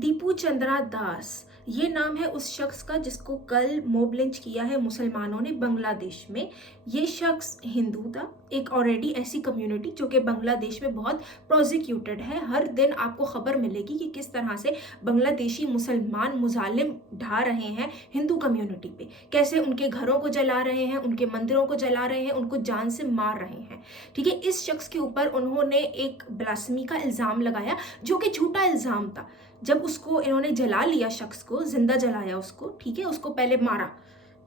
दीपू चंद्रा दास ये नाम है उस शख्स का जिसको कल मॉब लिंच किया है मुसलमानों ने बांग्लादेश में। ये शख्स हिंदू था। एक ऑलरेडी ऐसी कम्युनिटी जो कि बांग्लादेश में बहुत प्रोसिक्यूटेड है। हर दिन आपको खबर मिलेगी कि किस तरह से बांग्लादेशी मुसलमान मुजालिम ढा रहे हैं हिंदू कम्युनिटी पे, कैसे उनके घरों को जला रहे हैं, उनके मंदिरों को जला रहे हैं, उनको जान से मार रहे हैं। ठीक है, इस शख्स के ऊपर उन्होंने एक ब्लास्फेमी का इल्ज़ाम लगाया जो कि झूठा इल्ज़ाम था। जब उसको इन्होंने जला लिया, शख्स को जिंदा जलाया उसको, ठीक है, उसको पहले मारा,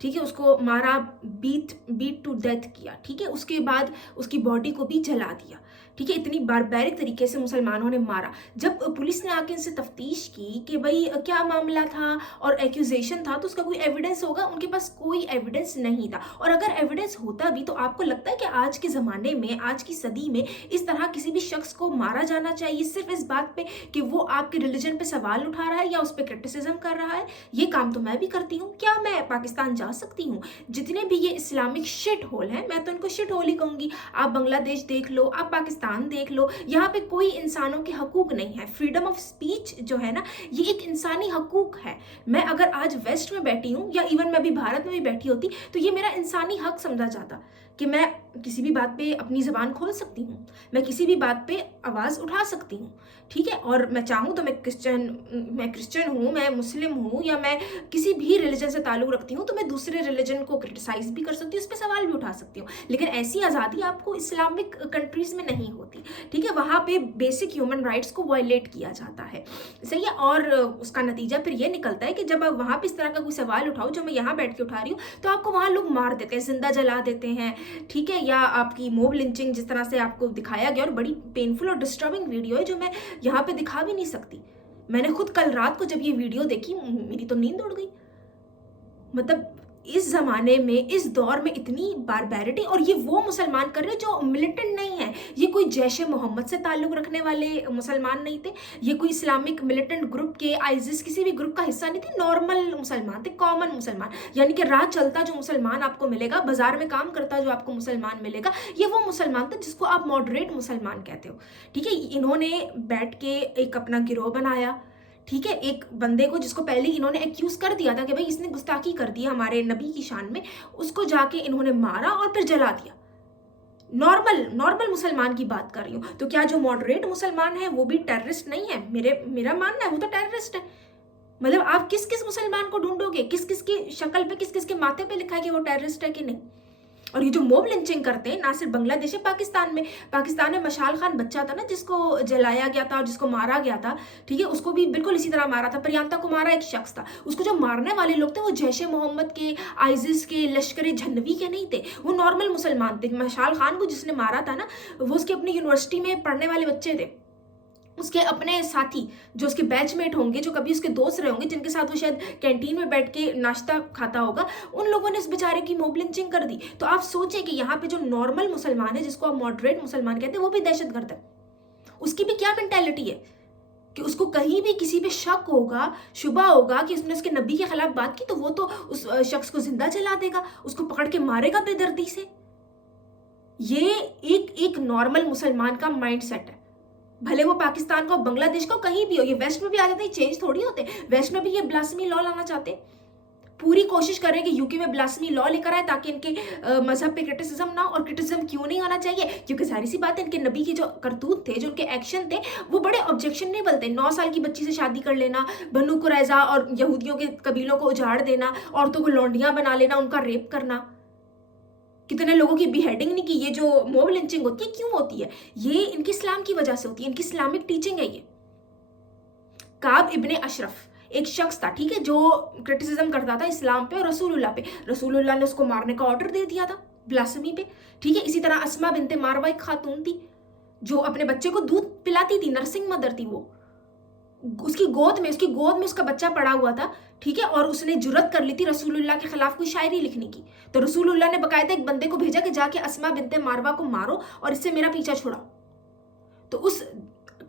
ठीक है, उसको मारा, बीट टू डेथ किया, ठीक है, उसके बाद उसकी बॉडी को भी जला दिया, ठीक है, इतनी बारबैरिक तरीके से मुसलमानों ने मारा। जब पुलिस ने आके इनसे तफ्तीश की कि भाई क्या मामला था और एक्यूजेशन था, तो उसका कोई एविडेंस होगा, उनके पास कोई एविडेंस नहीं था। और अगर एविडेंस होता भी तो आपको लगता है कि आज के ज़माने में, आज की सदी में इस तरह किसी भी शख्स को मारा जाना चाहिए सिर्फ इस बात पे कि वो आपके रिलीजन पे सवाल उठा रहा है या उस पर क्रिटिसिज्म कर रहा है? ये काम तो मैं भी करती हूँ। क्या मैं पाकिस्तान जा सकती हूँ? जितने भी ये इस्लामिक शिट होल हैं, मैं तो इनको शिट होल ही कहूँगी। आप बांग्लादेश देख लो, आप पाकिस्तान देख लो, यहाँ पे कोई इंसानों के हकूक नहीं है। फ्रीडम ऑफ स्पीच जो है ना, ये एक इंसानी हकूक है। मैं अगर आज वेस्ट में बैठी हूँ या इवन मैं भी भारत में भी बैठी होती तो ये मेरा इंसानी हक समझा जाता कि मैं किसी भी बात पे अपनी ज़बान खोल सकती हूँ, मैं किसी भी बात पे आवाज़ उठा सकती हूँ, ठीक है। और मैं चाहूँ तो मैं क्रिश्चियन हूँ, मैं मुस्लिम हूँ, या मैं किसी भी रिलीजन से ताल्लुक़ रखती हूँ, तो मैं दूसरे रिलीजन को क्रिटिसाइज़ भी कर सकती हूँ, उस पर सवाल भी उठा सकती हूँ। लेकिन ऐसी आज़ादी आपको इस्लामिक कंट्रीज़ में नहीं होती, ठीक है। वहाँ पे बेसिक ह्यूमन राइट्स को वायलेट किया जाता है, सही है। और उसका नतीजा फिर ये निकलता है कि जब आप वहाँ पे इस तरह का कोई सवाल उठाओ जो मैं यहाँ बैठ के उठा रही हूँ, तो आपको वहाँ लोग मार देते हैं, जिंदा जला देते हैं, ठीक है। या आपकी मॉब लिंचिंग जिस तरह से आपको दिखाया गया, और बड़ी पेनफुल और डिस्टर्बिंग वीडियो है जो मैं यहाँ पे दिखा भी नहीं सकती। मैंने खुद कल रात को जब ये वीडियो देखी, मेरी तो नींद उड़ गई। मतलब इस जमाने में, इस दौर में इतनी बारबैरिटी, और ये वो मुसलमान कर रहे जो मिलिटेंट नहीं है। ये कोई जैश ए मोहम्मद से ताल्लुक़ रखने वाले मुसलमान नहीं थे, ये कोई इस्लामिक मिलिटेंट ग्रुप के, आइसिस किसी भी ग्रुप का हिस्सा नहीं थे। नॉर्मल मुसलमान थे, कॉमन मुसलमान, यानी कि राह चलता जो मुसलमान आपको मिलेगा, बाजार में काम करता जो आपको मुसलमान मिलेगा, ये वो मुसलमान था जिसको आप मॉडरेट मुसलमान कहते हो, ठीक है। इन्होंने बैठ के एक अपना गिरोह बनाया, ठीक है। एक बंदे को जिसको पहले इन्होंने एक्यूज कर दिया था कि भाई इसने गुस्ताखी कर दी हमारे नबी की शान में, उसको जाके इन्होंने मारा और फिर जला दिया। नॉर्मल मुसलमान की बात कर रही हूँ। तो क्या जो मॉडरेट मुसलमान है वो भी टेररिस्ट नहीं है? मेरा मानना है वो तो टेररिस्ट है। मतलब आप किस किस मुसलमान को ढूंढोगे, किस किस की शक्ल पे, किस किस के माथे पे लिखा है कि वो टेररिस्ट है कि नहीं? और ये जो मॉब लिंचिंग करते हैं, ना सिर्फ बांग्लादेश है, पाकिस्तान में मशाल खान बच्चा था ना जिसको जलाया गया था और जिसको मारा गया था, ठीक है, उसको भी बिल्कुल इसी तरह मारा था। प्रियंका कुमारा एक शख्स था, उसको जो मारने वाले लोग थे वो जैश ए मोहम्मद के, आइसिस के, लश्कर झन्नवी के नहीं थे, वो नॉर्मल मुसलमान थे। मशाल खान को जिसने मारा था ना, वो उसके अपनी यूनिवर्सिटी में पढ़ने वाले बच्चे थे, उसके अपने साथी जो उसके बैचमेट होंगे, जो कभी उसके दोस्त रहे होंगे, जिनके साथ वो शायद कैंटीन में बैठ के नाश्ता खाता होगा, उन लोगों ने इस बेचारे की मॉब लिंचिंग कर दी। तो आप सोचें कि यहाँ पे जो नॉर्मल मुसलमान है, जिसको आप मॉडरेट मुसलमान कहते हैं, वो भी दहशतगर्द है। उसकी भी क्या मेंटेलिटी है कि उसको कहीं भी किसी पे शक होगा, शुबा होगा कि उसने उसके नबी के खिलाफ बात की, तो वो तो उस शख्स को जिंदा जला देगा, उसको पकड़ के मारेगा बेदर्दी से। ये एक नॉर्मल मुसलमान का माइंड सेट है। भले वो पाकिस्तान का, बांग्लादेश का, कहीं भी हो, ये वेस्ट में भी आ जाते हैं, चेंज थोड़ी होते। वेस्ट में भी ये ब्लास्फेमी लॉ लाना चाहते, पूरी कोशिश कर रहे हैं कि यूके में ब्लास्फेमी लॉ लेकर आए ताकि इनके मजहब पे क्रिटिसिज्म ना हो। और क्रिटिसिज्म क्यों नहीं आना चाहिए? क्योंकि सारी सी बात है, इनके नबी की जो करतूत थे, जो उनके एक्शन थे, वो बड़े ऑब्जेक्शनेबल थे। 9 साल की बच्ची से शादी कर लेना, बनु कुरैजा और यहूदियों के कबीलों को उजाड़ देना, औरतों को लौंडियां बना लेना, उनका रेप करना, कितने लोगों की बिहेडिंग नहीं की। ये जो मॉब लिंचिंग होती है क्यों होती है? ये इनकी इस्लाम की वजह से होती है, इनकी इस्लामिक टीचिंग है ये। काब इब्ने अशरफ एक शख्स था, ठीक है, जो क्रिटिसिज्म करता था इस्लाम पे और रसूलुल्लाह पे। रसूलुल्लाह ने उसको मारने का ऑर्डर दे दिया था ब्लास्फेमी पे, ठीक है। इसी तरह अस्मा बिनते मारवा एक खातून थी जो अपने बच्चे को दूध पिलाती थी, नर्सिंग मदर थी वो। उसकी गोद में उसका बच्चा पड़ा हुआ था, ठीक है। और उसने जुर्रत कर ली थी रसूलुल्लाह के खिलाफ कोई शायरी लिखने की। तो रसूलुल्लाह ने बकायदा एक बंदे को भेजा कि जाके अस्मा बिनते मारवा को मारो और इससे मेरा पीछा छुड़ाओ। तो उस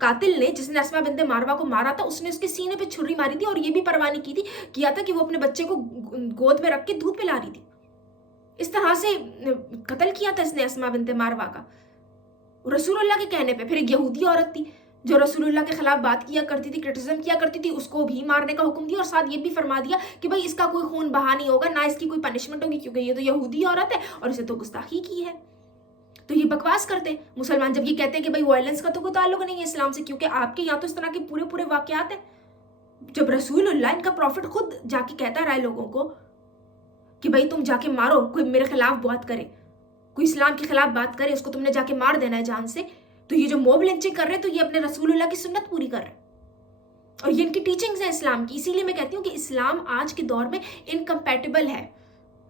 कातिल ने, जिसने अस्मा बिनते मारवा को मारा था, उसने उसके सीने पे छुरी मारी थी और ये भी परवाह नहीं की थी, किया था कि वो अपने बच्चे को गोद में रख के दूध पिला रही थी। इस तरह से कत्ल किया था इसने अस्मा बिनते मारवा का, रसूलुल्लाह के कहने पे। फिर एक यहूदी औरत थी जो रसूलुल्लाह के खिलाफ बात किया करती थी, क्रिटिसिज्म किया करती थी, उसको भी मारने का हुक्म दिया और साथ ये भी फरमा दिया कि भाई इसका कोई खून बहा नहीं होगा, ना इसकी कोई पनिशमेंट होगी, क्योंकि ये तो यहूदी औरत है और इसे तो गुस्ताखी की है। तो ये बकवास करते हैं मुसलमान जब ये कहते हैं कि भाई वायलेंस का तो कोई ताल्लुक नहीं है इस्लाम से, क्योंकि आपके यहाँ तो इस तरह के पूरे पूरे वाकयात हैं। जब रसूलुल्लाह, इनका प्रॉफिट खुद जाके कहता रहा है लोगों को कि भाई तुम जाके मारो, कोई मेरे खिलाफ बात करे, कोई इस्लाम के खिलाफ बात करे, उसको तुमने जाके मार देना है जान से। तो ये जो मॉब लिंचिंग कर रहे हैं, तो ये अपने रसूलुल्लाह की सुन्नत पूरी कर रहे हैं और ये इनकी टीचिंग्स है इस्लाम की। इसीलिए मैं कहती हूँ कि इस्लाम आज के दौर में इनकम्पैटिबल है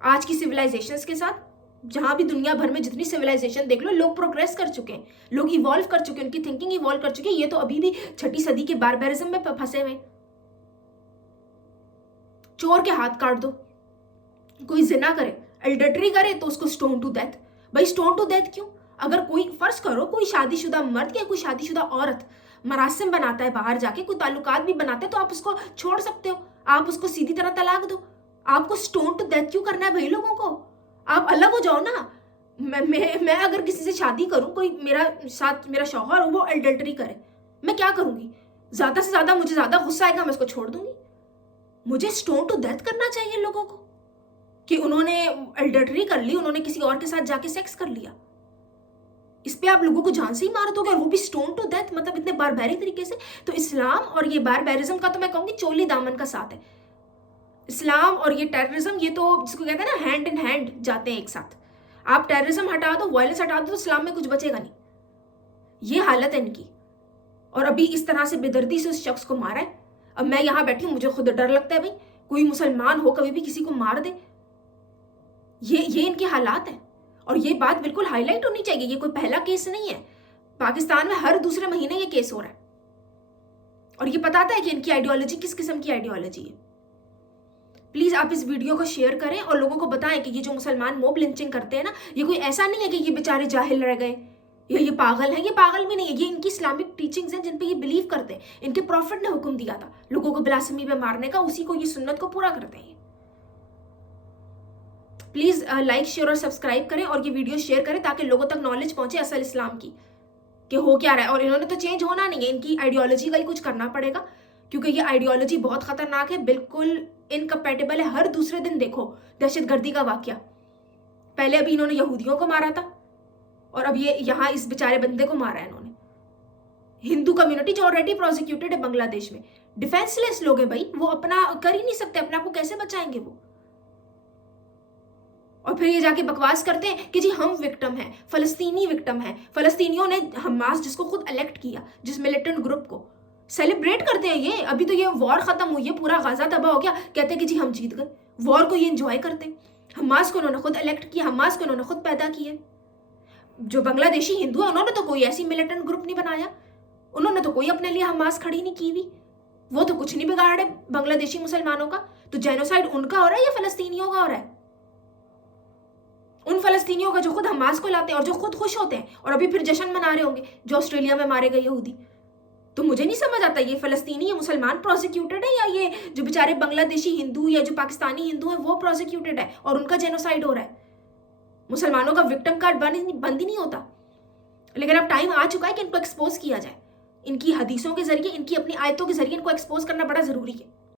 आज की सिविलाइजेशंस के साथ। जहां भी दुनिया भर में जितनी सिविलाइजेशन देख लो, लोग प्रोग्रेस कर चुके हैं, लोग इवॉल्व कर चुके हैं, उनकी थिंकिंग इवॉल्व कर चुकी है। ये तो अभी भी 6ठी सदी के बारबेरिज्म में फंसे हुए। चोर के हाथ काट दो, कोई जिना करे, एडल्टरी करे तो उसको स्टोन टू डेथ। भाई स्टोन टू डेथ क्यों? अगर कोई फर्ज करो कोई शादीशुदा मर्द या कोई शादीशुदा औरत मरासिम बनाता है, बाहर जाके कोई ताल्लुकात भी बनाते हैं, तो आप उसको छोड़ सकते हो, आप उसको सीधी तरह तलाक दो। आपको स्टोन टू डेथ क्यों करना है भाई लोगों को? आप अलग हो जाओ ना। मैं अगर किसी से शादी करूं, कोई मेरा साथ मेरा शौहर हो, वो एडल्टरी करे, मैं क्या करूंगी? ज्यादा से ज्यादा मुझे ज्यादा गुस्सा आएगा, मैं उसको छोड़ दूंगी। मुझे स्टोन टू डेथ करना चाहिए लोगों को कि उन्होंने एडल्टरी कर ली, उन्होंने किसी और के साथ जाके सेक्स कर लिया, इस पे आप लोगों को जान से ही मार दोगे, और वो भी स्टोन टू डेथ, मतलब इतने बारबैरिक तरीके से। तो इस्लाम और ये बारबैरिज्म का तो मैं कहूंगी चोली दामन का साथ है। इस्लाम और ये टेररिज्म, ये तो जिसको कहते हैं ना हैंड इन हैंड जाते हैं एक साथ। आप टेररिज्म हटा दो, वायलेंस हटा दो, तो इस्लाम में कुछ बचेगा नहीं। ये हालत है इनकी। और अभी इस तरह से बेदर्दी से उस शख्स को मारा है। अब मैं यहां बैठी हूं, मुझे खुद डर लगता है भाई कोई मुसलमान हो कभी भी किसी को मार दे। ये इनके हालात है और ये बात बिल्कुल हाईलाइट होनी चाहिए। ये कोई पहला केस नहीं है, पाकिस्तान में हर दूसरे महीने ये केस हो रहा है और ये बताता है कि इनकी आइडियोलॉजी किस किस्म की आइडियोलॉजी है। प्लीज आप इस वीडियो को शेयर करें और लोगों को बताएं कि ये जो मुसलमान मॉब लिंचिंग करते हैं ना, ये कोई ऐसा नहीं है कि ये बेचारे जाहिल रह गए या ये पागल है। ये पागल भी नहीं है, ये इनकी इस्लामिक टीचिंग्स हैं जिन पे ये बिलीव करते हैं। इनके प्रॉफिट ने हुक्म दिया था लोगों को ब्लास्फेमी पे मारने का, उसी को ये सुन्नत को पूरा करते हैं। प्लीज लाइक शेयर और सब्सक्राइब करें और ये वीडियो शेयर करें ताकि लोगों तक नॉलेज पहुंचे असल इस्लाम की कि हो क्या रहा है। और इन्होंने तो चेंज होना नहीं है, इनकी आइडियोलॉजी का ही कुछ करना पड़ेगा, क्योंकि ये आइडियोलॉजी बहुत खतरनाक है, बिल्कुल इनकम्पैटिबल है। हर दूसरे दिन देखो दहशतगर्दी का वाकया। पहले अभी इन्होंने यहूदियों को मारा था और अब ये यहाँ इस बेचारे बंदे को मारा है इन्होंने। हिंदू कम्युनिटी जो ऑलरेडी प्रोसिक्यूटेड है बांग्लादेश में, डिफेंसलेस लोग हैं भाई, वो अपना कर ही नहीं सकते, अपने आप को कैसे बचाएंगे वो? और फिर ये जाके बकवास करते हैं कि जी हम विक्टिम हैं, फलस्तीनी विक्टिम हैं। फलस्तीनियों ने हमास, जिसको खुद इलेक्ट किया, जिस मिलिटेंट ग्रुप को, सेलिब्रेट करते हैं ये। अभी तो ये वॉर खत्म हुई है, पूरा गाजा तबाह हो गया, कहते हैं कि जी हम जीत गए। वॉर को ये एंजॉय करते हैं। हमास को उन्होंने खुद इलेक्ट किया, हमास को उन्होंने खुद पैदा किया। जो बांग्लादेशी हिंदू है उन्होंने तो कोई ऐसी मिलिटेंट ग्रुप नहीं बनाया, उन्होंने तो कोई अपने लिए हमास खड़ी नहीं की हुई, वो तो कुछ नहीं बिगाड़ रहे बांग्लादेशी मुसलमानों का। तो जेनोसाइड उनका हो रहा है या फलस्तीनियों का हो रहा है? उन फलस्तीनियों का जो खुद हमास को लाते हैं और जो खुद खुश होते हैं और अभी फिर जश्न मना रहे होंगे जो ऑस्ट्रेलिया में मारे गए यहूदी। तो मुझे नहीं समझ आता ये फलस्तीनी या मुसलमान प्रोसिक्यूटेड है या ये जो बेचारे बांग्लादेशी हिंदू या जो पाकिस्तानी हिंदू है वो प्रोसिक्यूटेड है और उनका जेनोसाइड हो रहा है। मुसलमानों का विक्टिम कार्ड बंद ही नहीं होता। लेकिन अब टाइम आ चुका है कि इनको एक्सपोज किया जाए। इनकी हदीसों के जरिए, इनकी अपनी आयतों के जरिए इनको एक्सपोज करना बड़ा जरूरी है।